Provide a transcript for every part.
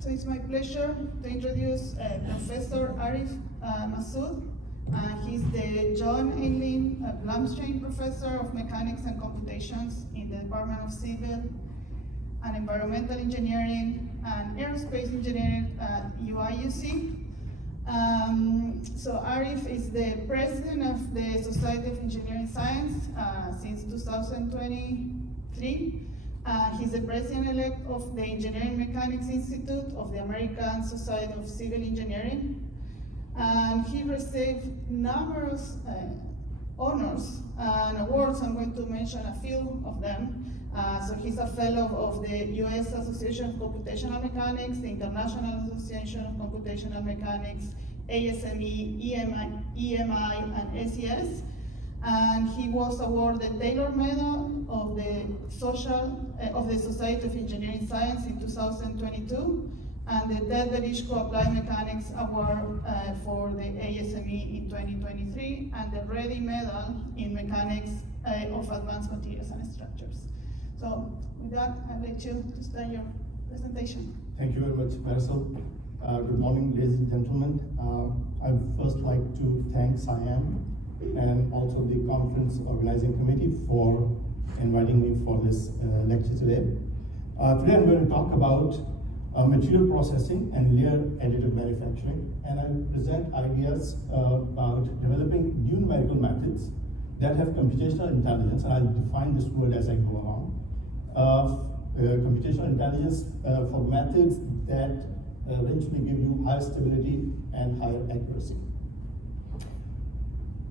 So it's my pleasure to introduce Professor Arif Masud. He's the John Eileen Blumstein Professor of Mechanics and Computations in the Department of Civil and Environmental Engineering and Aerospace Engineering at UIUC. So Arif is the president of the Society of Engineering Science since 2023. He's the president-elect of the Engineering Mechanics Institute of the American Society of Civil Engineering. And he received numerous honors and awards. I'm going to mention a few of them. So he's a fellow of the US Association of Computational Mechanics, the International Association of Computational Mechanics, ASME, EMI, and SES. And he was awarded the Taylor Medal of the Society of Engineering Science in 2022, and the Ted Derishko Applied Mechanics Award for the ASME in 2023, and the Reddy Medal in Mechanics of Advanced Materials and Structures. So with that, I'll let you to start your presentation. Thank you very much, Marisol. Good morning, ladies and gentlemen. I would first like to thank Cyan and also the conference organizing committee for inviting me for this lecture today. Today I'm going to talk about material processing and layer additive manufacturing, and I'll present ideas about developing new numerical methods that have computational intelligence, and I'll define this word as I go along. Computational intelligence for methods that eventually give you higher stability and higher accuracy.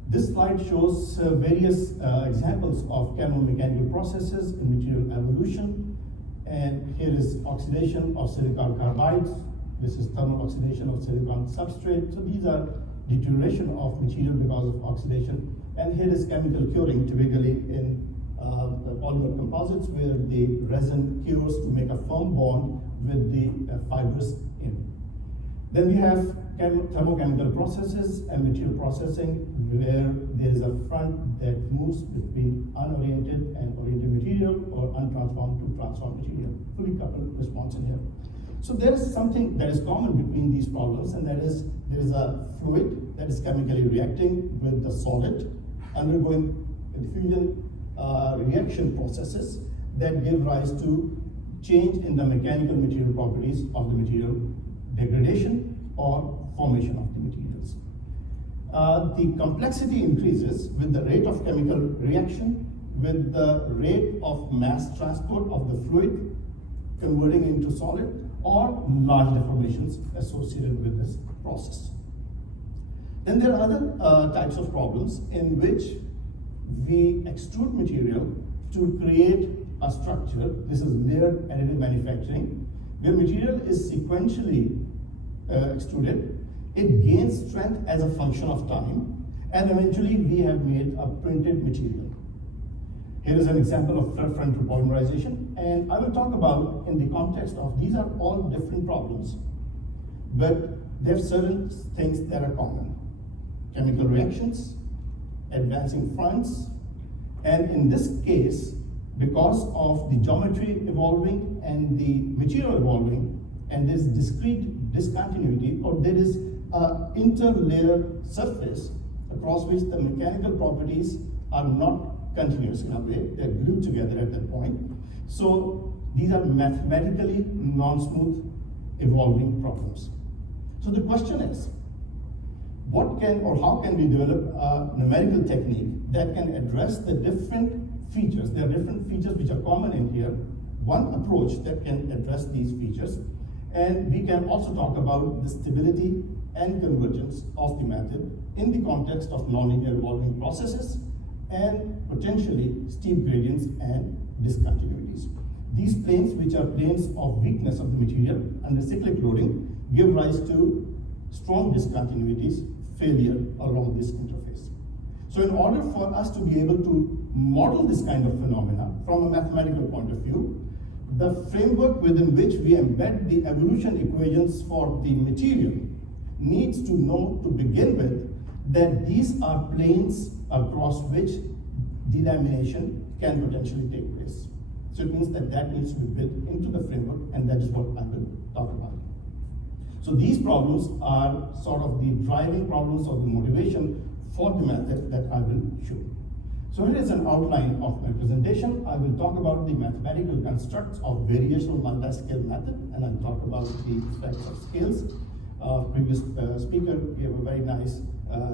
This slide shows various examples of chemo-mechanical processes in material evolution. And here is oxidation of silicon carbides. This is thermal oxidation of silicon substrate. So these are deterioration of material because of oxidation. And here is chemical curing, typically in polymer composites, where the resin cures to make a firm bond with the fibrous end. Then we have thermochemical processes and material processing, where there is a front that moves between unoriented and oriented material or untransformed to transformed material, fully coupled response in here. So there is something that is common between these problems, and that is there is a fluid that is chemically reacting with the solid, undergoing diffusion reaction processes that give rise to change in the mechanical material properties of the material, degradation or formation of the materials. The complexity increases with the rate of chemical reaction, with the rate of mass transport of the fluid converting into solid, or large deformations associated with this process. Then there are other types of problems in which we extrude material to create a structure. This is layered additive manufacturing, where material is sequentially extruded. It gains strength as a function of time, and eventually we have made a printed material. Here is an example of frontal polymerization, and I will talk about in the context of these are all different problems, but there are certain things that are common. Chemical reactions, advancing fronts, and in this case, because of the geometry evolving and the material evolving, and this discrete discontinuity, or there is an interlayer surface across which the mechanical properties are not continuous in a way, they're glued together at that point. So these are mathematically non-smooth evolving problems. So the question is, what can or how can we develop a numerical technique that can address the different features? There are different features which are common in here. One approach that can address these features, and we can also talk about the stability and convergence of the method in the context of nonlinear evolving processes and potentially steep gradients and discontinuities. These planes, which are planes of weakness of the material under cyclic loading, give rise to strong discontinuities, failure along this interface. So in order for us to be able to model this kind of phenomena from a mathematical point of view, the framework within which we embed the evolution equations for the material needs to know to begin with that these are planes across which delamination can potentially take place. So it means that that needs to be built into the framework, and that is what I will talk about. So these problems are sort of the driving problems or the motivation for the method that I will show. So here is an outline of my presentation. I will talk about the mathematical constructs of variational multiscale method, and I'll talk about the effects of scales. Previous speaker gave a very nice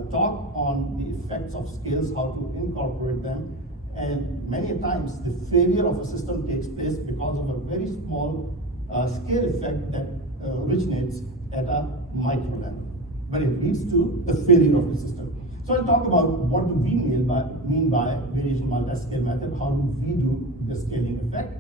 talk on the effects of scales, how to incorporate them, and many times the failure of a system takes place because of a very small scale effect that originates at a micro level, but it leads to the failure of the system. So I'll talk about what do we mean by variational multiscale method, how do we do the scaling effect,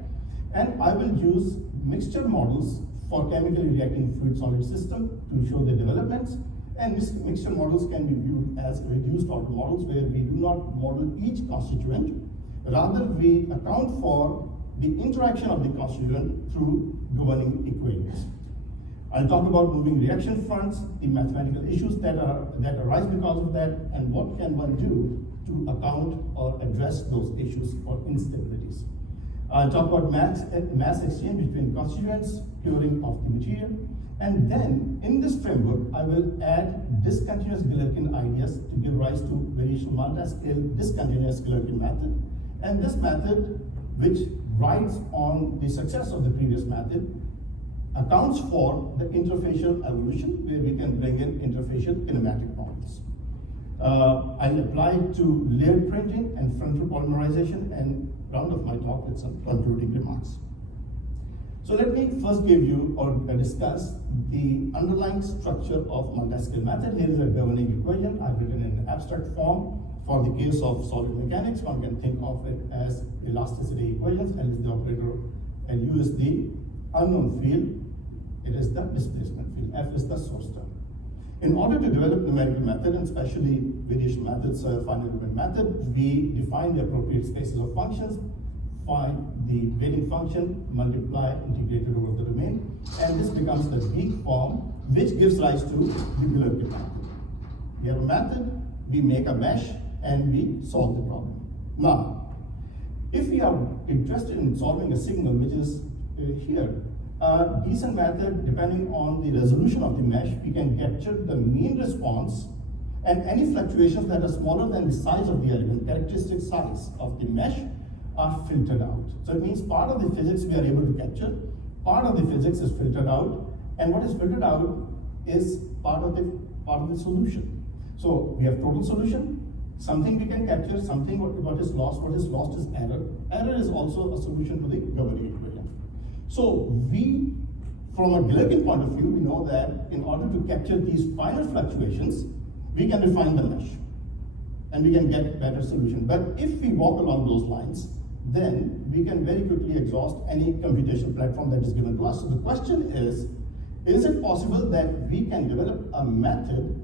and I will use mixture models for chemically reacting fluid solid system to show the developments. And mixture models can be viewed as reduced order models where we do not model each constituent, rather we account for the interaction of the constituent through governing equations. I'll talk about moving reaction fronts, the mathematical issues that arise because of that, and what can one do to account or address those issues or instabilities. I'll talk about mass exchange between constituents, curing of the material, and then in this framework, I will add discontinuous Galerkin ideas to give rise to variational multiscale discontinuous Galerkin method. And this method, which rides on the success of the previous method, accounts for the interfacial evolution, where we can bring in interfacial kinematic models. I'll apply it to layered printing and frontal polymerization, and round off my talk with some concluding remarks. So let me first give you or discuss the underlying structure of multiscale method. Here is a governing equation I've written in abstract form. For the case of solid mechanics, one can think of it as elasticity equations. L is the operator and U is the unknown field. It is the displacement field. F is the source term. In order to develop numerical method, and especially variation methods, finite element method, we define the appropriate spaces of functions, find the weighting function, multiply, integrated over the domain, and this becomes the weak form, which gives rise to the Galerkin method. We have a method, we make a mesh, and we solve the problem. Now, if we are interested in solving a signal, which is here, a decent method, depending on the resolution of the mesh, we can capture the mean response and any fluctuations that are smaller than the size of the element, characteristic size of the mesh, are filtered out. So it means part of the physics we are able to capture, part of the physics is filtered out, and what is filtered out is part of the solution. So we have total solution, something we can capture, something what is lost is error. Error is also a solution to the governing equation. So we, from a Galerkin point of view, we know that in order to capture these final fluctuations, we can refine the mesh and we can get better solution. But if we walk along those lines, then we can very quickly exhaust any computational platform that is given to us. So the question is it possible that we can develop a method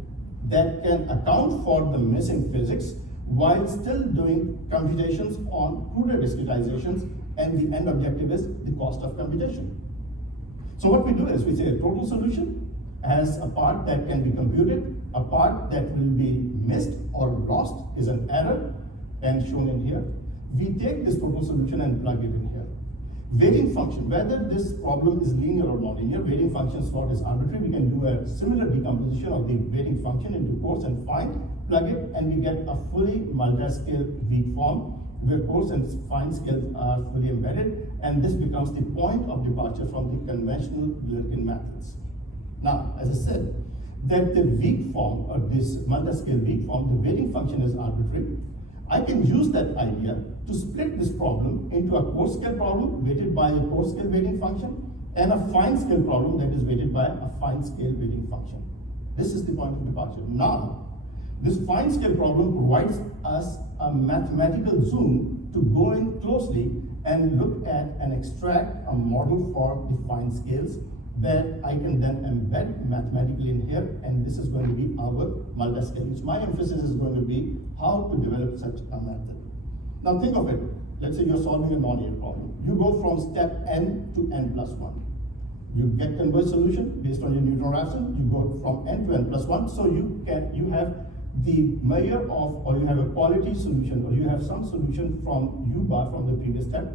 that can account for the missing physics while still doing computations on cruder discretizations, and the end objective is the cost of computation? So what we do is we say a total solution has a part that can be computed, a part that will be missed or lost is an error, and shown in here. We take this total solution and plug it in here. Weighting function, whether this problem is linear or nonlinear, weighting function slot is arbitrary. We can do a similar decomposition of the weighting function into coarse and fine, plug it, and we get a fully multiscale weak form, where coarse and fine scales are fully embedded, and this becomes the point of departure from the conventional Galerkin methods. Now, as I said, that the weak form, or this multiscale weak form, the weighting function is arbitrary. I can use that idea to split this problem into a coarse scale problem weighted by a coarse scale weighting function, and a fine scale problem that is weighted by a fine scale weighting function. This is the point of departure. Now, this fine scale problem provides us a mathematical zoom to go in closely and look at and extract a model for the fine scales that I can then embed mathematically in here, and this is going to be our multiscale. So my emphasis is going to be how to develop such a method. Now think of it, let's say you're solving a nonlinear problem. You go from step n to n plus 1. You get converged solution based on your Newton-Raphson, you go from n to n plus 1, so you have the measure of, or you have a quality solution, or you have some solution from U bar from the previous step.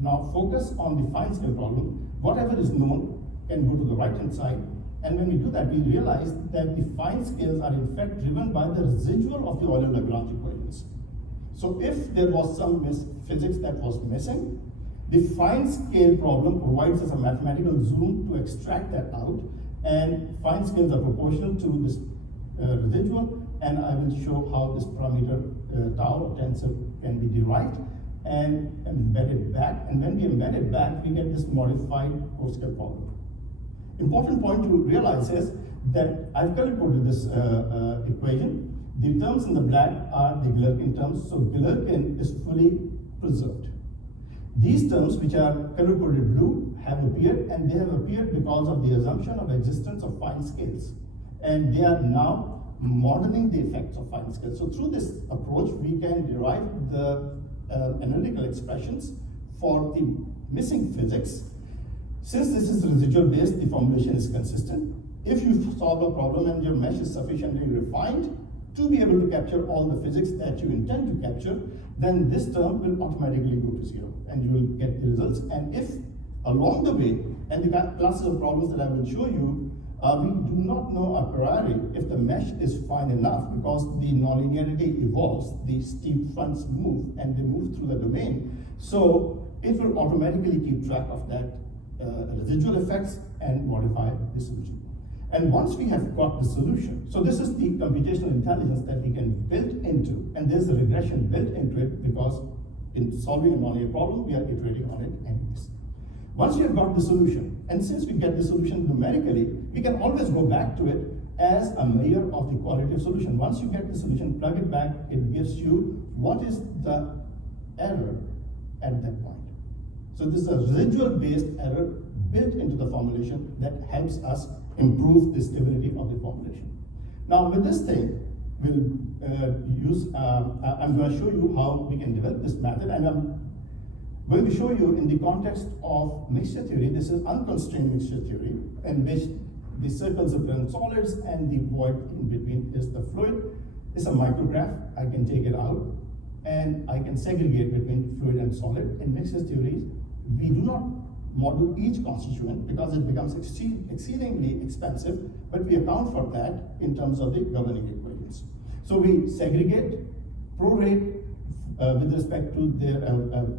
Now focus on the fine scale problem. Whatever is known can go to the right hand side, And when we do that, we realize that the fine scales are in fact driven by the residual of the Euler-Lagrange equations. So if there was some physics that was missing, the fine scale problem provides us a mathematical zoom to extract that out, and fine scales are proportional to this residual, and I will show how this parameter tau or tensor can be derived and embedded back. And when we embed it back, we get this modified coarse scale problem. Important point to realize is that I've color-coded this equation. The terms in the black are the Galerkin terms, so Galerkin is fully preserved. These terms, which are color-coded blue, have appeared, and they have appeared because of the assumption of existence of fine scales. And they are now modeling the effects of fine scales. So through this approach, we can derive the analytical expressions for the missing physics. Since this is residual based, the formulation is consistent. If you solve a problem and your mesh is sufficiently refined to be able to capture all the physics that you intend to capture, then this term will automatically go to zero and you will get the results. And if along the way, and the classes of problems that I will show you, we do not know a priori if the mesh is fine enough, because the nonlinearity evolves, the steep fronts move and they move through the domain. So it will automatically keep track of that residual effects and modify the solution. And once we have got the solution, so this is the computational intelligence that we can build into, and there's a regression built into it, because in solving a nonlinear problem, we are iterating on it anyways. Once we have got the solution, and since we get the solution numerically, we can always go back to it as a measure of the quality of solution. Once you get the solution, plug it back, it gives you what is the error at that point. So this is a residual-based error built into the formulation that helps us improve the stability of the formulation. Now with this thing, we'll I'm going to show you how we can develop this method, and I'm going to show you in the context of mixture theory. This is unconstrained mixture theory, in which the circles represent solids and the void in between is the fluid. It's a micrograph. I can take it out and I can segregate between fluid and solid. In mixture theories, we do not model each constituent because it becomes exceedingly expensive, but we account for that in terms of the governing equations. So we segregate, prorate with respect to their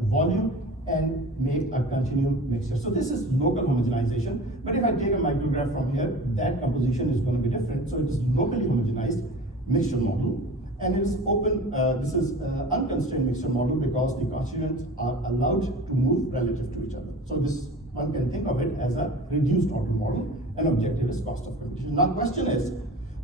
volume, and make a continuum mixture. So this is local homogenization, but if I take a micrograph from here, that composition is going to be different. So it is locally homogenized mixture model, and it is open, this is unconstrained mixture model because the constituents are allowed to move relative to each other. So this, one can think of it as a reduced order model, and objective is cost of competition. Now question is,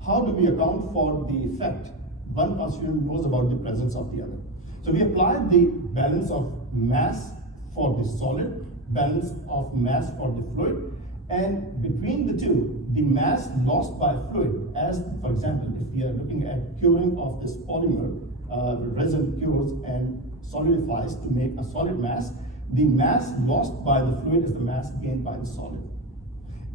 how do we account for the effect one constituent knows about the presence of the other? So we apply the balance of mass for the solid, balance of mass for the fluid, and between the two, the mass lost by fluid, as for example, if we are looking at curing of this polymer, resin cures and solidifies to make a solid mass, the mass lost by the fluid is the mass gained by the solid.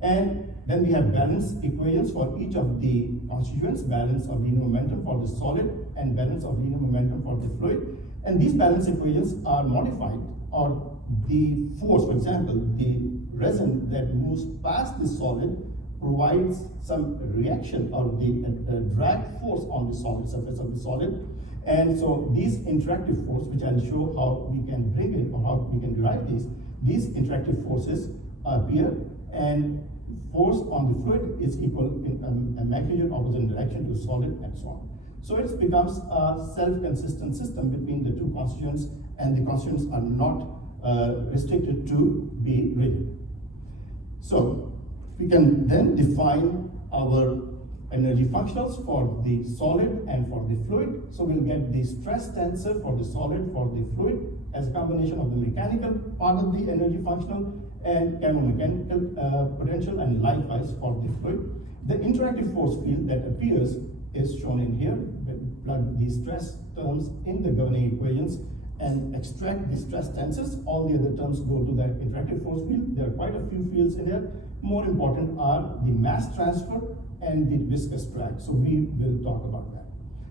And then we have balance equations for each of the constituents, balance of linear momentum for the solid and balance of linear momentum for the fluid. And these balance equations are modified, or the force, for example, the resin that moves past the solid provides some reaction, or the drag force on the solid surface of the solid. And so these interactive force, which I'll show how we can bring in, or how we can derive these interactive forces appear, and force on the fluid is equal in a magnitude opposite direction to solid, and so on. So it becomes a self-consistent system between the two constituents, and the constituents are not restricted to be rigid. So we can then define our energy functionals for the solid and for the fluid. So we'll get the stress tensor for the solid, for the fluid, as a combination of the mechanical part of the energy functional and chemo-mechanical potential, and likewise for the fluid. The interactive force field that appears is shown in here. Plug these stress terms in the governing equations and extract the stress tensors. All the other terms go to that interactive force field. There are quite a few fields in here. More important are the mass transfer and the viscous drag. So we will talk about that.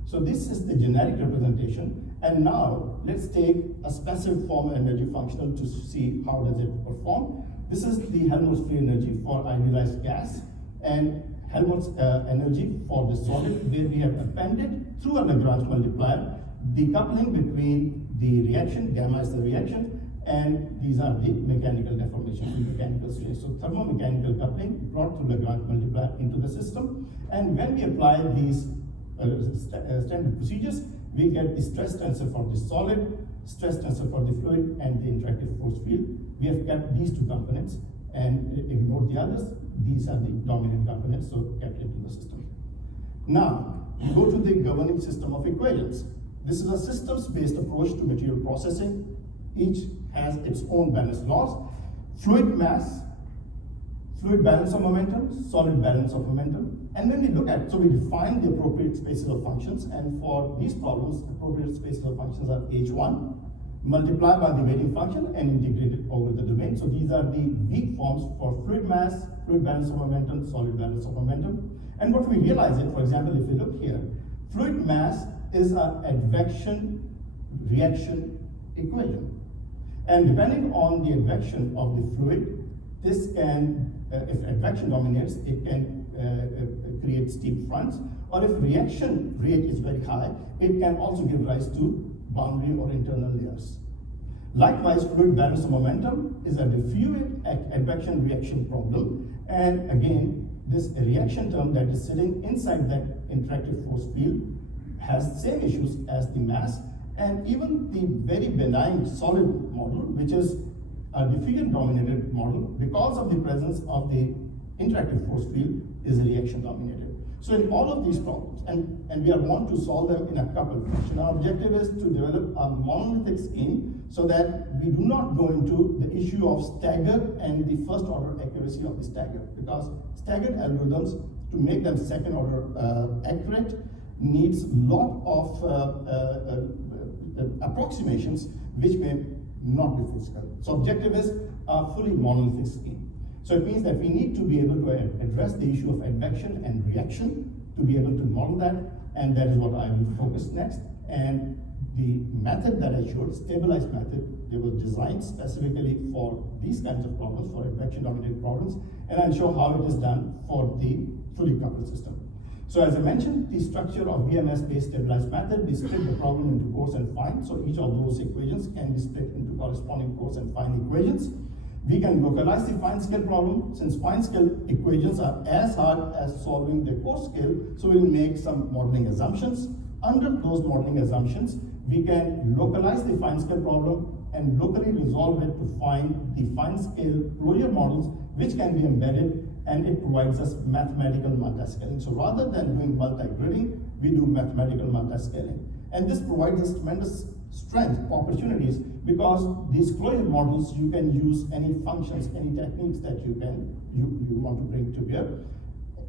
So this is the generic representation. And now let's take a specific form of energy functional to see how does it perform. This is the Helmholtz free energy for idealized gas. and Helmholtz energy for the solid, where we have appended through a Lagrange multiplier the coupling between the reaction, gamma is the reaction, and these are the mechanical deformations, the mechanical strain. So thermo-mechanical coupling brought through Lagrange multiplier into the system, and when we apply these standard procedures, we get the stress tensor for the solid, stress tensor for the fluid, and the interactive force field. We have kept these two components and ignored the others. These are the dominant components, so kept into the system. Now, we go to the governing system of equations. This is a systems-based approach to material processing. Each has its own balance laws. Fluid mass, fluid balance of momentum, solid balance of momentum. And then we look at, so we define the appropriate spaces of functions, and for these problems, appropriate spaces of functions are H1, multiplied by the weighting function and integrated over the domain. So these are the weak forms for fluid mass, fluid balance of momentum, solid balance of momentum. And what we realize is, for example, if we look here, fluid mass is an advection reaction equation. And depending on the advection of the fluid, this can, if advection dominates, it can create steep fronts, or if reaction rate is very high, it can also give rise to boundary or internal layers. Likewise, fluid balance of momentum is a diffuse advection reaction problem, and again, this reaction term that is sitting inside that interactive force field has same issues as the mass, and even the very benign solid model, which is a diffusion dominated model, because of the presence of the interactive force field, is reaction dominated. So in all of these problems, and we are want to solve them in a coupled fashion, our objective is to develop a monolithic scheme so that we do not go into the issue of stagger and the first order accuracy of the stagger, because staggered algorithms, to make them second order accurate, needs lot of approximations which may not be full scale. So objective is a fully monolithic scheme. So it means that we need to be able to address the issue of advection and reaction to be able to model that, and that is what I will focus next. And the method that I showed, stabilized method, they were designed specifically for these kinds of problems, for advection dominated problems, and I'll show how it is done for the fully coupled system. So as I mentioned, the structure of VMS-based stabilized method, we split the problem into coarse and fine. So each of those equations can be split into corresponding coarse and fine equations. We can localize the fine scale problem. Since fine scale equations are as hard as solving the coarse scale, so we'll make some modeling assumptions. Under those modeling assumptions, we can localize the fine scale problem and locally resolve it to find the fine scale closure models which can be embedded, and it provides us mathematical multiscaling. So rather than doing multi-gridding, we do mathematical multiscaling. And this provides us tremendous strength, opportunities, because these closure models, you can use any functions, any techniques that you want to bring to bear.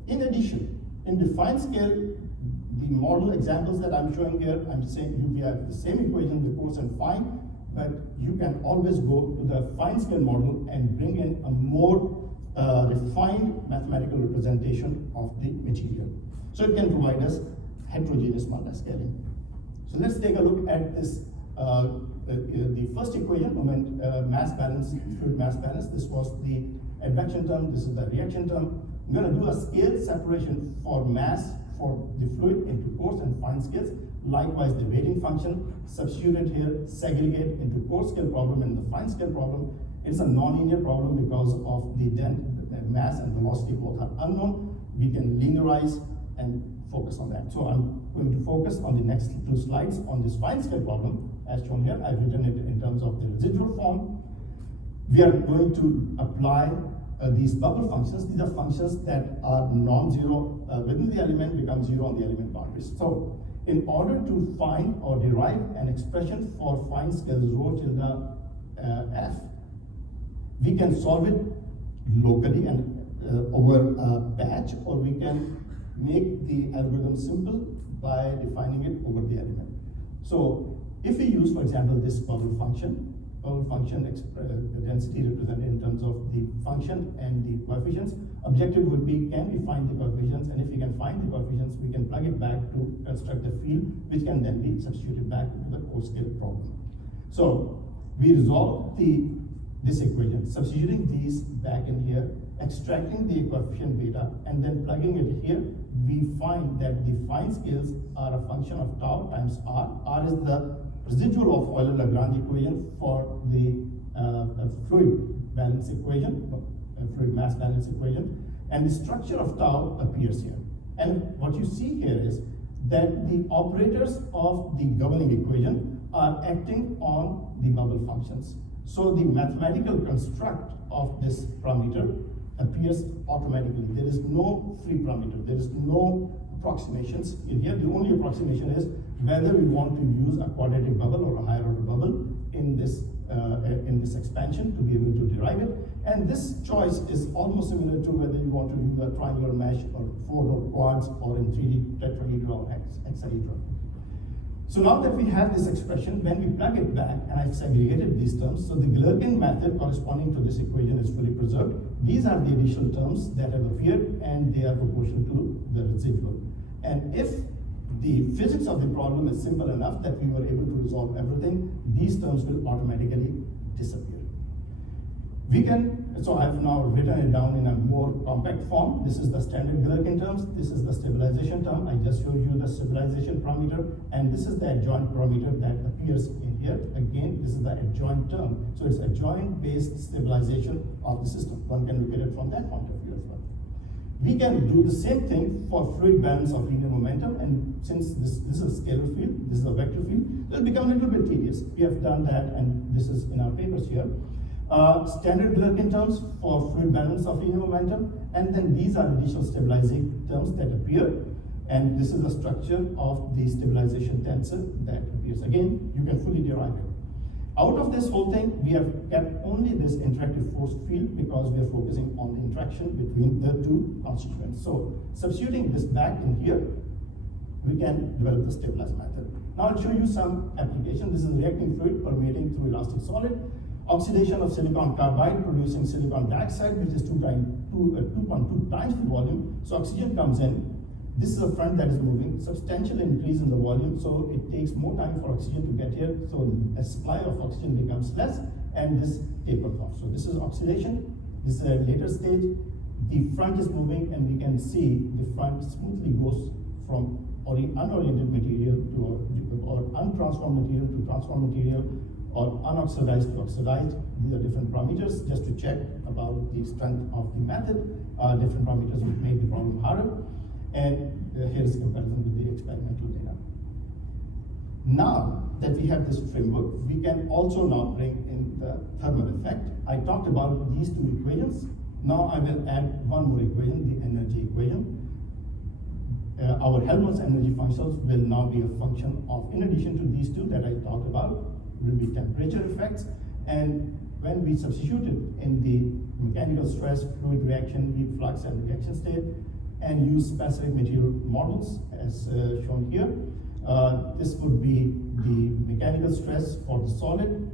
In addition, in the fine scale, the model examples that I'm showing here, I'm saying you have the same equation, the coarse and fine, but you can always go to the fine scale model and bring in a more refined mathematical representation of the material. So it can provide us heterogeneous multiscaling. So let's take a look at this, the first equation, mass balance, fluid mass balance. This was the advection term, this is the reaction term. I'm going to do a scale separation for mass for the fluid into coarse and fine scales. Likewise, the weighting function substituted here, segregate into coarse scale problem and the fine scale problem. It's a nonlinear problem because of the mass and velocity both are unknown. We can linearize and focus on that. So I'm going to focus on the next two slides on this fine scale problem. As shown here, I've written it in terms of the residual form. We are going to apply these bubble functions. These are functions that are non-zero within the element, become zero on the element boundaries. So in order to find or derive an expression for fine scales rho tilde f, we can solve it locally and over a batch, or we can make the algorithm simple by defining it over the element. So if we use, for example, this bubble function the density represented in terms of the function and the coefficients, objective would be, can we find the coefficients, and if we can find the coefficients, we can plug it back to construct the field, which can then be substituted back into the coarse scale problem. So we resolve this equation, substituting these back in here, extracting the coefficient beta and then plugging it here, we find that the fine scales are a function of tau times r. R is the residual of Euler-Lagrange equation for the fluid balance equation, fluid mass balance equation, and the structure of tau appears here. And what you see here is that the operators of the governing equation are acting on the bubble functions. So the mathematical construct of this parameter appears automatically. There is no free parameter. There is no approximations in here. The only approximation is whether we want to use a quadratic bubble or a higher order bubble in this expansion to be able to derive it. And this choice is almost similar to whether you want to use a triangular mesh or 4-node quads or in 3D tetrahedral or hexahedral. So now that we have this expression, when we plug it back, and I've segregated these terms, so the Galerkin method corresponding to this equation is fully preserved. These are the additional terms that have appeared, and they are proportional to the residual. And if the physics of the problem is simple enough that we were able to resolve everything, these terms will automatically disappear. So I've now written it down in a more compact form. This is the standard Galerkin terms. This is the stabilization term. I just showed you the stabilization parameter, and this is the adjoint parameter that appears in here. Again, this is the adjoint term. So it's adjoint-based stabilization of the system. One can look at it from that point of view as well. We can do the same thing for fluid balance of linear momentum, and since this is a scalar field, this is a vector field, it will become a little bit tedious. We have done that, and this is in our papers here. Standard Galerkin terms for fluid balance of linear momentum, and then these are additional stabilizing terms that appear, and this is the structure of the stabilization tensor that appears. Again, you can fully derive it. Out of this whole thing, we have kept only this interactive force field because we are focusing on the interaction between the two constituents. So substituting this back in here, we can develop the stabilized method. Now I'll show you some application. This is reacting fluid permeating through elastic solid. Oxidation of silicon carbide producing silicon dioxide, which is 2.2 times the volume. So oxygen comes in. This is a front that is moving, substantial increase in the volume, so it takes more time for oxygen to get here, so the supply of oxygen becomes less, and this tapers off. So this is oxidation. This is a later stage. The front is moving, and we can see the front smoothly goes from unoriented material to or untransformed material to transformed material, or unoxidized to oxidized. These are different parameters just to check about the strength of the method. Different parameters which make the problem harder. And here is comparison with the experimental data. Now that we have this framework, we can also now bring in the thermal effect. I talked about these two equations. Now I will add one more equation, the energy equation. Our Helmholtz energy functions will now be a function of, in addition to these two that I talked about, will be temperature effects. And when we substitute it in the mechanical stress, fluid reaction, heat flux, and reaction state, and use specific material models as shown here, this would be the mechanical stress for the solid,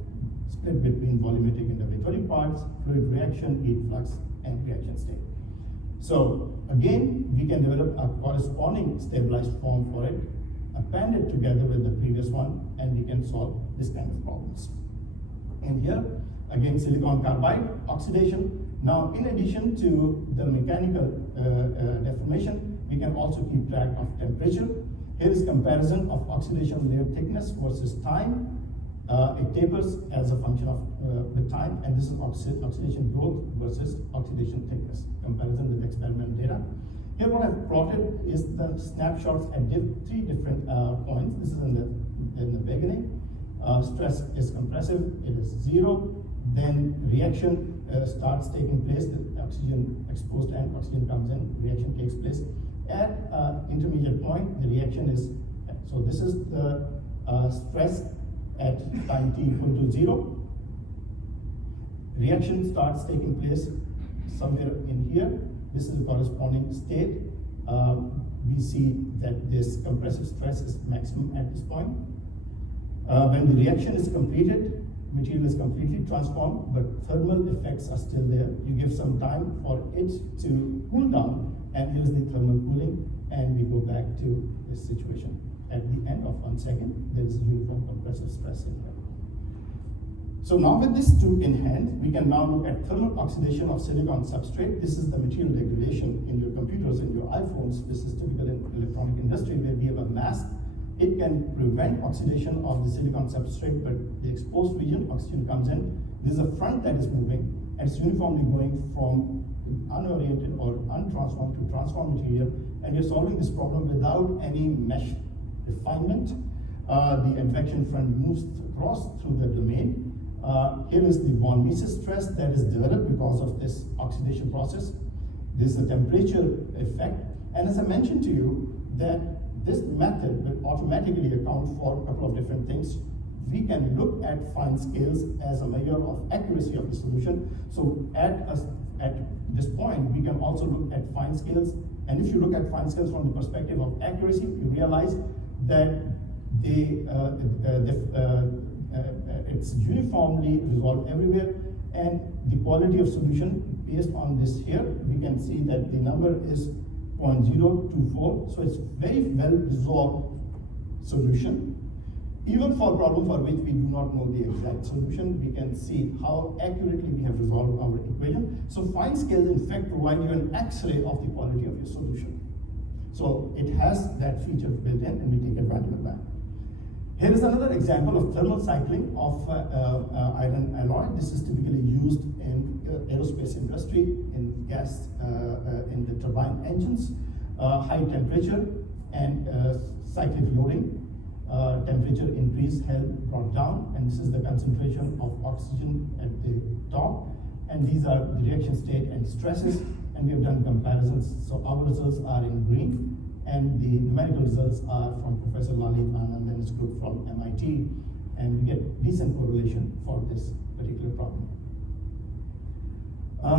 split between volumetric and levitating parts, fluid reaction, heat flux, and reaction state. So again, we can develop a corresponding stabilized form for it, append it together with the previous one, and we can solve this kind of problems. And here, again, silicon carbide, oxidation. Now, in addition to the mechanical deformation, we can also keep track of temperature. Here is comparison of oxidation layer thickness versus time. It tapers as a function of the time, and this is oxidation growth versus oxidation thickness, comparison with experimental data. Here what I've plotted is the snapshots at three different points. This is in the beginning. Stress is compressive, it is 0. Then reaction starts taking place, the oxygen exposed and oxygen comes in, reaction takes place. At intermediate point, the reaction is, so this is the stress at time t equal to 0. Reaction starts taking place somewhere in here. This is the corresponding state. We see that this compressive stress is maximum at this point. When the reaction is completed, material is completely transformed, but thermal effects are still there. You give some time for it to cool down, and here's the thermal cooling, and we go back to this situation. At the end of 1 second, there is uniform compressive stress in here. So now with these two in hand, we can now look at thermal oxidation of silicon substrate. This is the material degradation in your computers, in your iPhones. This is typical in electronic industry where we have a mask. It can prevent oxidation of the silicon substrate, but the exposed region, oxygen comes in. This is a front that is moving, and it's uniformly going from unoriented or untransformed to transformed material, and we're solving this problem without any mesh refinement. The advection front moves across through the domain. Here is the von Mises stress that is developed because of this oxidation process. This is the temperature effect. And as I mentioned to you, that this method will automatically account for a couple of different things. We can look at fine scales as a measure of accuracy of the solution. So at this point, we can also look at fine scales. And if you look at fine scales from the perspective of accuracy, you realize that it's uniformly resolved everywhere, and the quality of solution based on this here, we can see that the number is 0.024, so it's very well resolved solution. Even for a problem for which we do not know the exact solution, we can see how accurately we have resolved our equation. So fine scales in fact provide you an X-ray of the quality of your solution. So it has that feature built in, and we take advantage of that. Here is another example of thermal cycling of iron alloy. This is typically used in aerospace industry, in gas, in the turbine engines. High temperature and cyclic loading. Temperature increase, held, brought down, and this is the concentration of oxygen at the top. And these are the reaction state and stresses, and we have done comparisons. So our results are in green, and the numerical results are from Professor Lalit Anand and his group from MIT, and we get decent correlation for this particular problem.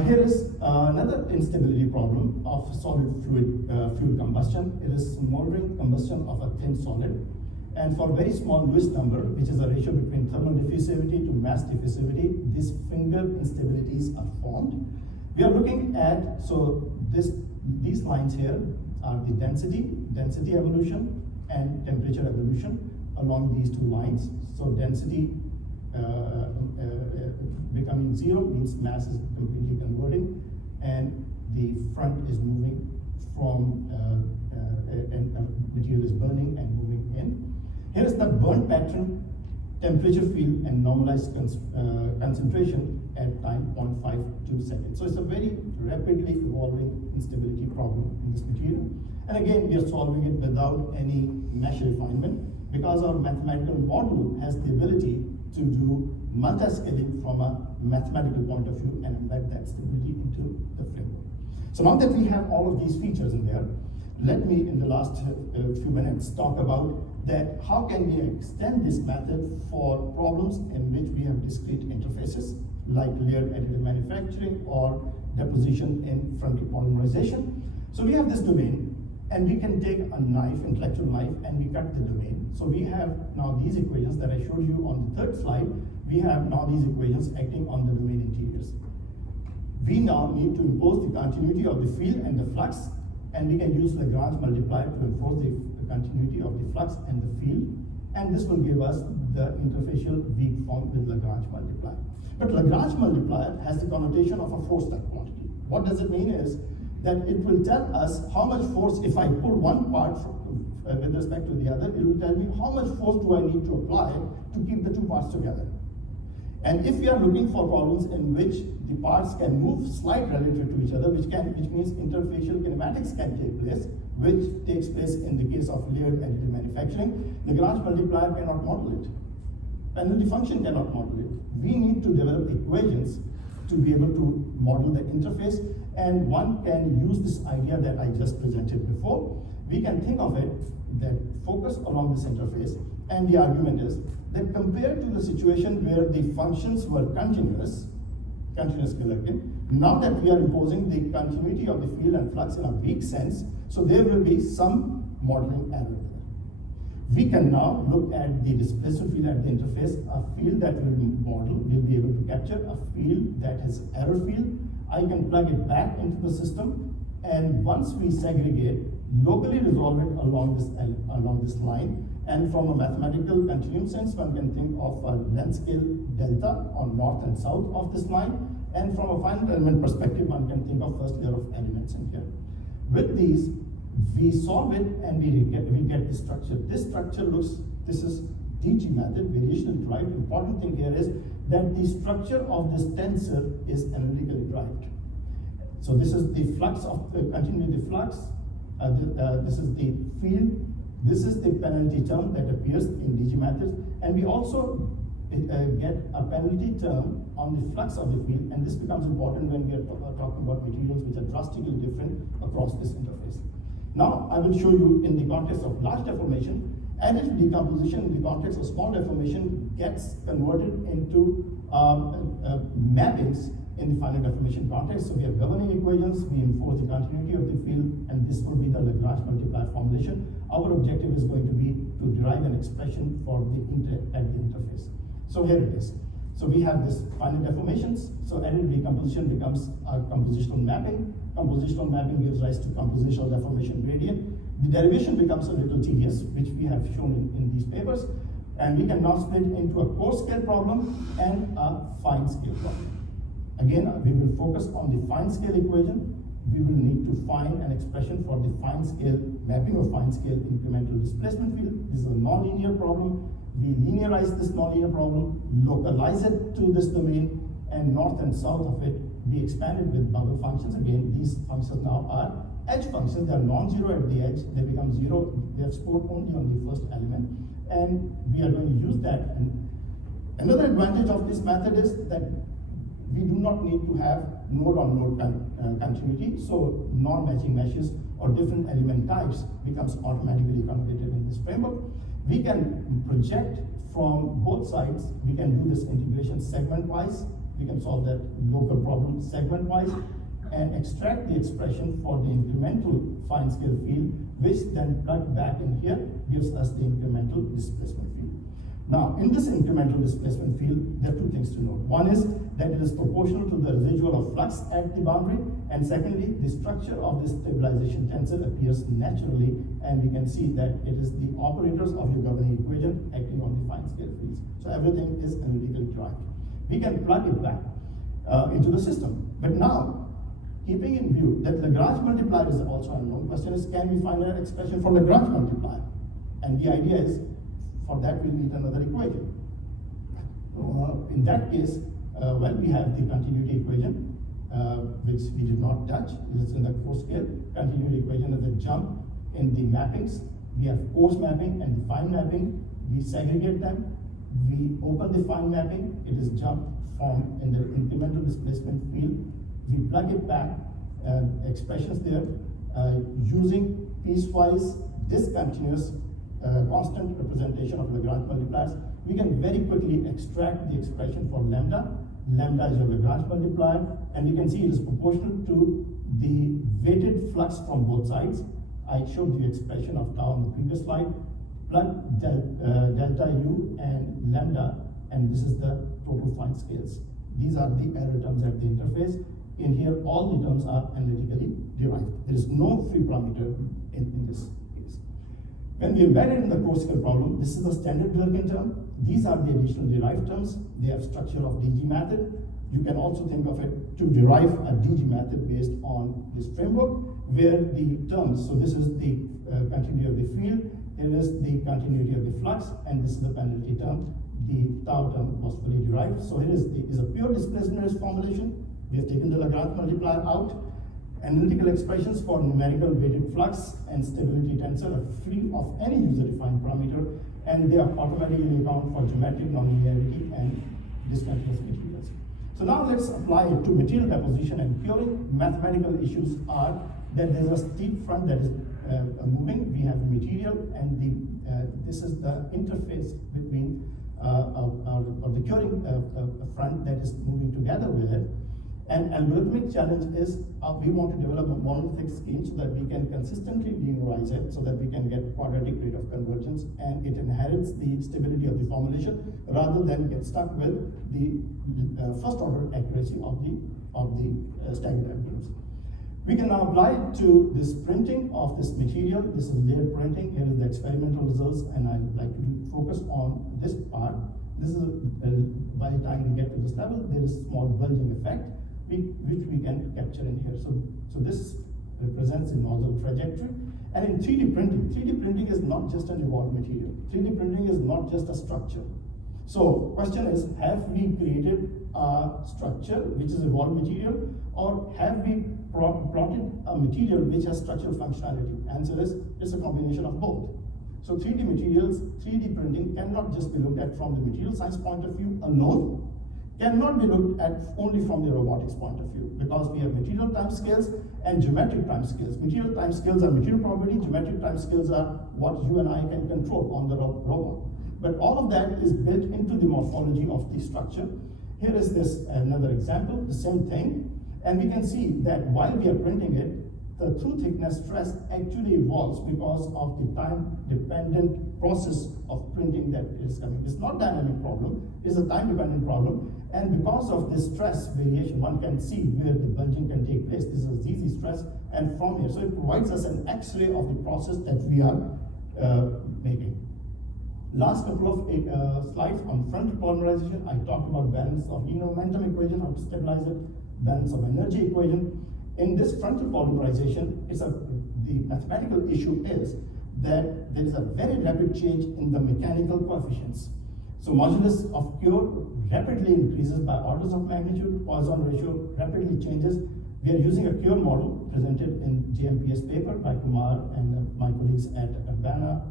Here is another instability problem of solid fuel combustion. It is smoldering combustion of a thin solid. And for very small Lewis number, which is a ratio between thermal diffusivity to mass diffusivity, these finger instabilities are formed. We are looking at, so these lines here are the density evolution, and temperature evolution along these two lines. So density becoming zero means mass is completely converting, and the front is moving from, and material is burning and moving in. Here is the burn pattern, temperature field, and normalized concentration at time 0.52 seconds. So it's a very rapidly evolving instability problem in this material. And again, we are solving it without any mesh refinement because our mathematical model has the ability to do multiscaling from a mathematical point of view and embed that stability into the framework. So now that we have all of these features in there, let me, in the last few minutes, talk about that how can we extend this method for problems in which we have discrete interfaces, like layered additive manufacturing or deposition in frontal polymerization. So we have this domain, and we can take a knife, intellectual knife, and we cut the domain. So we have now these equations that I showed you on the third slide. We have now these equations acting on the domain interiors. We now need to impose the continuity of the field and the flux, and we can use Lagrange multiplier to enforce the continuity of the flux and the field, and this will give us the interfacial weak form with Lagrange multiplier. But Lagrange multiplier has the connotation of a force type quantity. What does it mean is that it will tell us how much force, if I pull one part with respect to the other, it will tell me how much force do I need to apply to keep the two parts together. And if we are looking for problems in which the parts can move slight relative to each other, which means interfacial kinematics can take place, which takes place in the case of layered additive manufacturing, Lagrange multiplier cannot model it. Penalty function cannot model it. We need to develop equations to be able to model the interface, and one can use this idea that I just presented before. We can think of it that focus along this interface, and the argument is that compared to the situation where the functions were continuous Galerkin, now that we are imposing the continuity of the field and flux in a weak sense, so there will be some modeling error there. We can now look at the displacement field at the interface, a field that will model, will be able to capture a field that is error field. I can plug it back into the system, and once we segregate, locally resolve it along this line, And from a mathematical continuum sense, one can think of a length scale delta on north and south of this line. And from a finite element perspective, one can think of first layer of elements in here. With these, we solve it and we get this structure. This structure this is DG method, variational derived. Important thing here is that the structure of this tensor is analytically derived. So this is the flux of continuity flux. This is the field. This is the penalty term that appears in DG methods. And we also get a penalty term on the flux of the field, and this becomes important when we are talking about materials which are drastically different across this interface. Now, I will show you in the context of large deformation, additive decomposition in the context of small deformation gets converted into mappings in the finite deformation context. So we have governing equations, we enforce the continuity of the field, and this will be the Lagrange multiplier formulation. Our objective is going to be to derive an expression for at the interface. So here it is. So we have this finite deformations. So additive decomposition becomes a compositional mapping. Compositional mapping gives rise to compositional deformation gradient. The derivation becomes a little tedious, which we have shown in these papers. And we can now split into a coarse scale problem and a fine scale problem. Again, we will focus on the fine scale equation. We will need to find an expression for the fine scale mapping or fine scale incremental displacement field. This is a nonlinear problem. We linearize this nonlinear problem, localize it to this domain, and north and south of it, we expand it with bubble functions. Again, these functions now are edge functions. They are non-zero at the edge. They become zero. They have scored only on the first element, and we are going to use that. And another advantage of this method is that we do not need to have node-on-node continuity, so non-matching meshes or different element types becomes automatically accommodated in this framework. We can project from both sides. We can do this integration segment-wise. We can solve that local problem segment-wise and extract the expression for the incremental fine scale field, which then cut back in here gives us the incremental displacement field. Now, in this incremental displacement field, there are two things to note. One is that it is proportional to the residual of flux at the boundary, and secondly, the structure of this stabilization tensor appears naturally, and we can see that it is the operators of your governing equation acting on the fine scale fields. So everything is analytically derived. We can plug it back into the system. But now, keeping in view that Lagrange multiplier is also unknown, question is, can we find an expression for Lagrange multiplier? And the idea is, for that we'll need another equation. In that case, well, we have the continuity equation, which we did not touch. It's in the coarse scale. Continuity equation is a jump in the mappings. We have coarse mapping and the fine mapping. We segregate them. We open the fine mapping. It is jumped from in the incremental displacement field. We plug it back, expressions there, using piecewise discontinuous constant representation of Lagrange multipliers. We can very quickly extract the expression for lambda. Lambda is your Lagrange multiplier, and you can see it is proportional to the weighted flux from both sides. I showed you expression of tau on the previous slide. Plug delta U and lambda, and this is the total fine scales. These are the error terms at the interface. In here, all the terms are analytically derived. There is no free parameter in this case. When we embed it in the coarse scale problem, this is the standard Galerkin term. These are the additional derived terms. They have structure of DG method. You can also think of it to derive a DG method based on this framework, where the terms, so this is the continuity of the field, here is the continuity of the flux, and this is the penalty term. The tau term was fully derived. So here is a pure displacement formulation. We have taken the Lagrange multiplier out. Analytical expressions for numerical weighted flux and stability tensor are free of any user-defined parameter, and they are automatically account for geometric nonlinearity and discontinuous materials. So now let's apply it to material deposition and curing. Mathematical issues are that there's a steep front that is moving. We have material, and this is the interface between the curing front that is moving together with it. And algorithmic challenge is we want to develop a monolithic scheme so that we can consistently linearize it, so that we can get quadratic rate of convergence, and it inherits the stability of the formulation rather than get stuck with the first order accuracy of the staggered algorithms. We can now apply it to this printing of this material. This is layered printing. Here is the experimental results, and I'd like to focus on this part. This is, by the time we get to this level, there is a small bulging effect, which we can capture in here. So this represents a nozzle trajectory. And in 3D printing is not just an evolved material. 3D printing is not just a structure. So question is, have we created a structure which is evolved material, or have we plotted a material which has structural functionality? Answer is, it's a combination of both. So 3D materials, 3D printing cannot just be looked at from the material science point of view alone, cannot be looked at only from the robotics point of view, because we have material time scales and geometric time scales. Material time scales are material property, geometric time scales are what you and I can control on the robot. But all of that is built into the morphology of the structure. Here is this another example, the same thing. And we can see that while we are printing it, the through thickness stress actually evolves because of the time-dependent process of printing that is coming. It's not a dynamic problem, it's a time-dependent problem. And because of this stress variation, one can see where the bulging can take place. This is ZZ stress, and from here. So it provides us an X-ray of the process that we are making. Last couple of slides on frontal polymerization. I talked about balance of linear momentum equation, how to stabilize it, balance of energy equation. In this frontal polymerization, the mathematical issue is that there is a very rapid change in the mechanical coefficients. So modulus of cure rapidly increases by orders of magnitude, Poisson ratio rapidly changes. We are using a cure model presented in JMPS paper by Kumar and my colleagues at Urbana,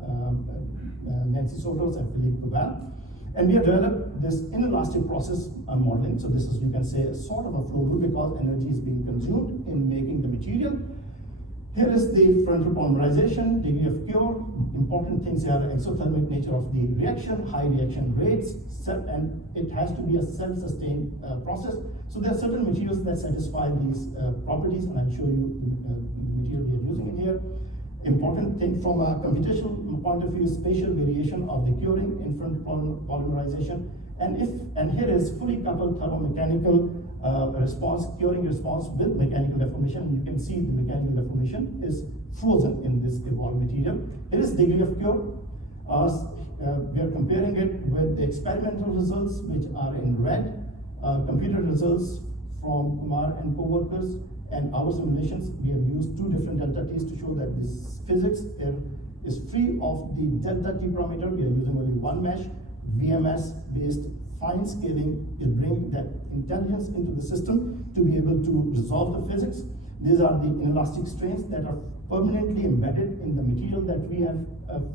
Nancy Sotos and Philippe Gobal. And we have developed this inelastic process modeling. So this is, you can say, a sort of a flow rule because energy is being consumed in making the material. Here is the frontal polymerization, degree of cure. Important things here, the exothermic nature of the reaction, high reaction rates, and it has to be a self-sustained process. So there are certain materials that satisfy these properties, and I'll show you the material we are using in here. Important thing from a computational point of view is spatial variation of the curing in frontal polymerization. And here is fully coupled thermo-mechanical response, curing response with mechanical deformation. And you can see the mechanical deformation is frozen in this evolved material. Here is degree of cure. We are comparing it with the experimental results, which are in red, computer results from Kumar and co-workers. And our simulations, we have used two different delta T's to show that this physics is free of the delta T parameter. We are using only one mesh. VMS-based fine scaling is bringing that intelligence into the system to be able to resolve the physics. These are the inelastic strains that are permanently embedded in the material that we have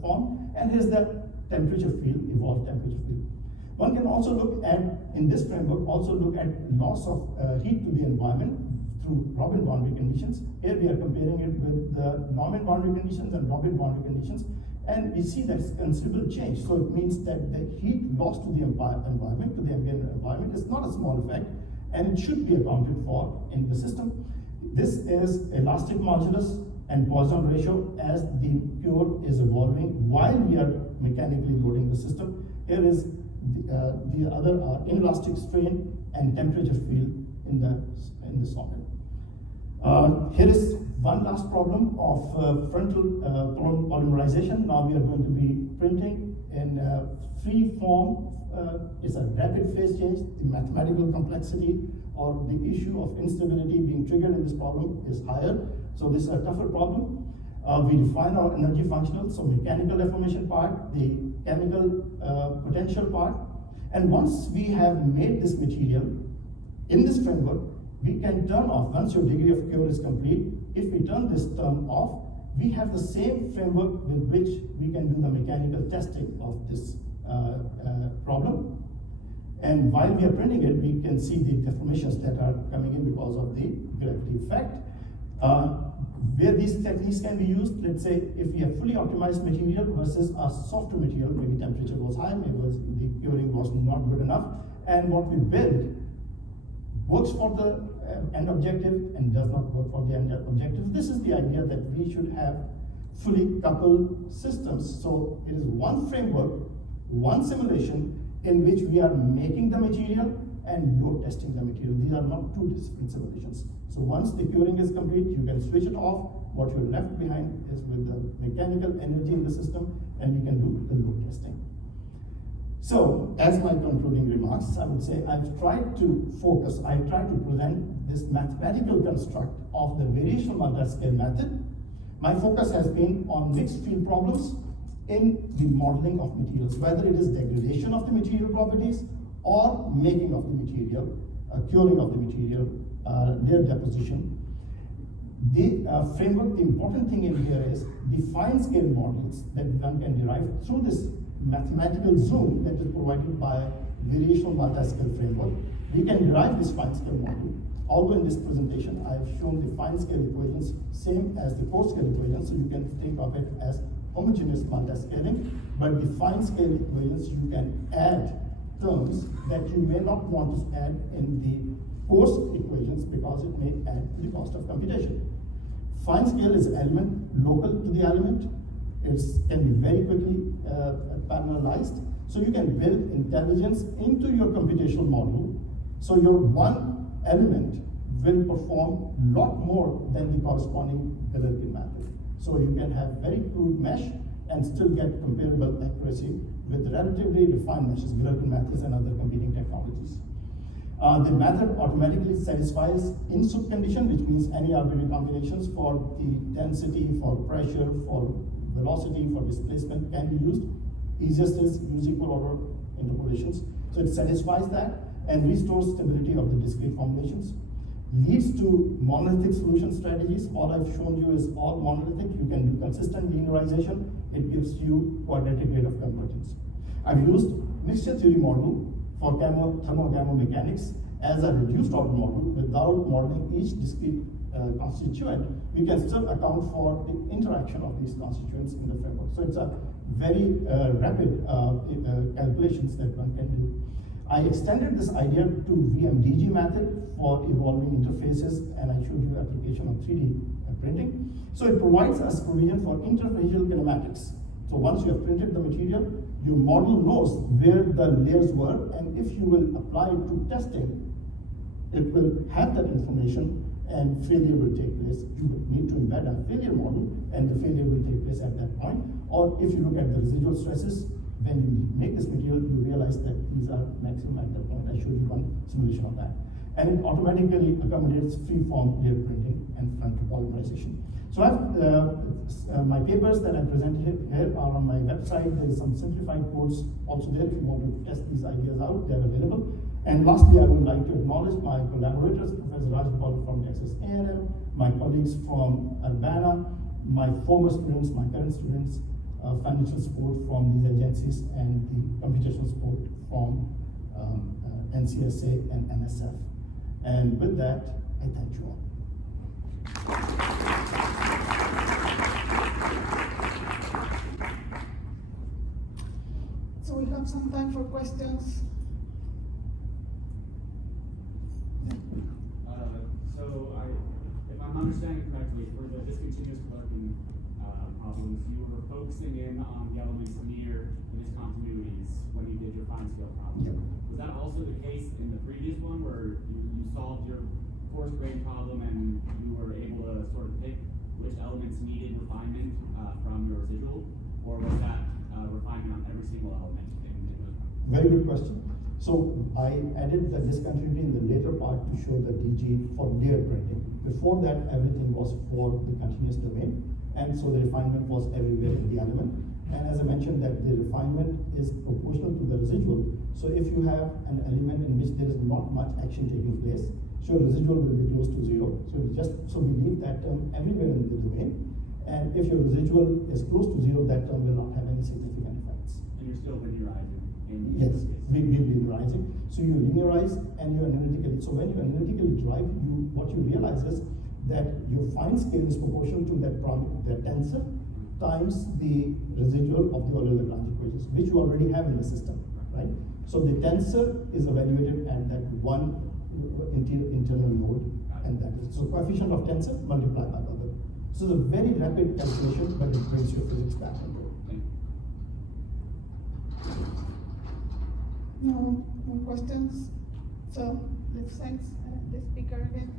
formed. And here's the temperature field, evolved temperature field. One can also look at, in this framework, also look at loss of heat to the environment through Robin boundary conditions. Here we are comparing it with the Norman boundary conditions and Robin boundary conditions, and we see that it's considerable change. So it means that the heat loss to the environment, to the ambient environment, is not a small effect, and it should be accounted for in the system. This is elastic modulus and Poisson ratio as the cure is evolving while we are mechanically loading the system. Here is the other inelastic strain and temperature field in the socket. Here is one last problem of frontal polymerization. Now we are going to be printing in free form. It's a rapid phase change. The mathematical complexity or the issue of instability being triggered in this problem is higher. So this is a tougher problem. We define our energy functional, so mechanical deformation part, the chemical potential part. And once we have made this material in this framework, we can turn off, once your degree of cure is complete, if we turn this term off, we have the same framework with which we can do the mechanical testing of this problem. And while we are printing it, we can see the deformations that are coming in because of the gravity effect. Where these techniques can be used, let's say if we have fully optimized material versus a softer material, maybe temperature was high, maybe the curing was not good enough, and what we build works for the end objective and does not work for the end objective. This is the idea that we should have fully coupled systems. So it is one framework, one simulation in which we are making the material and load testing the material. These are not two discrete simulations. So once the curing is complete, you can switch it off. What you're left behind is with the mechanical energy in the system, and you can do the load testing. So, as my concluding remarks, I would say I've tried to present this mathematical construct of the variational multiscale method. My focus has been on mixed field problems in the modeling of materials, whether it is degradation of the material properties or making of the material, curing of the material, layer deposition. The framework, the important thing in here is the fine scale models that one can derive through this mathematical zoom that is provided by variational multiscale framework. We can derive this fine scale model. Although in this presentation I have shown the fine scale equations same as the coarse scale equations, so you can think of it as homogeneous multiscaling, but the fine scale equations you can add terms that you may not want to add in the coarse equations because it may add to the cost of computation. Fine scale is element local to the element. It can be very quickly parallelized. So you can build intelligence into your computational model. So your one element will perform a lot more than the corresponding Galerkin method. So you can have very crude mesh and still get comparable accuracy with relatively refined meshes, Galerkin methods and other competing technologies. The method automatically satisfies in-soup condition, which means any arbitrary combinations for the density, for pressure, for velocity, for displacement can be used. Easiest is use equal order interpolations. So it satisfies that and restores stability of the discrete formulations. Leads to monolithic solution strategies. All I've shown you is all monolithic. You can do consistent linearization. It gives you quadratic rate of convergence. I've used mixture theory model for thermo-chemo-mechanics as a reduced order model without modeling each discrete constituent. We can still account for the interaction of these constituents in the framework. So it's a very rapid calculations that one can do. I extended this idea to VMDG method for evolving interfaces, and I showed you application of 3D printing. So it provides us provision for interfacial kinematics. So once you have printed the material, your model knows where the layers were, and if you will apply it to testing, it will have that information and failure will take place. You will need to embed a failure model, and the failure will take place at that point. Or if you look at the residual stresses, when you make this material, you realize that these are maximum at that point. I showed you one simulation of that. And it automatically accommodates free-form layer printing and front polymerization. So my papers that I presented here are on my website. There is some simplified codes also there. If you want to test these ideas out, they're available. And lastly, I would like to acknowledge my collaborators, Professor Raj Paul from Texas A&M, my colleagues from Urbana, my former students, my current students, financial support from these agencies, and the computational support from NCSA and NSF. And with that, I thank you all. So we have some time for questions. If I'm understanding correctly, for the discontinuous Galerkin problems, you were focusing in on the elements near the discontinuities when you did your fine scale problem. Yep. Was that also the case in the previous one, where you solved your coarse grain problem and you were able to sort of pick which elements needed refinement from your residual, or was that refinement on every single element in those problems? Very good question. So I added the discontinuity in the later part to show the DG for layer printing. Before that, everything was for the continuous domain, and so the refinement was everywhere in the element. And as I mentioned, that the refinement is proportional to the residual. So if you have an element in which there is not much action taking place, so residual will be close to zero. So we leave that term everywhere in the domain. And if your residual is close to zero, that term will not have any significant effects. And you're still linearizing. Yes, we're linearizing. So you linearize and you analytically. So when you analytically drive, what you realize is that your fine scale is proportional to that tensor times the residual of the Euler Lagrange equations, which you already have in the system, right? So the tensor is evaluated at that one internal node, and that is so coefficient of tensor multiplied by other. So it's a very rapid calculation, but it brings your physics back on board. No more questions? So let's thank the speaker again.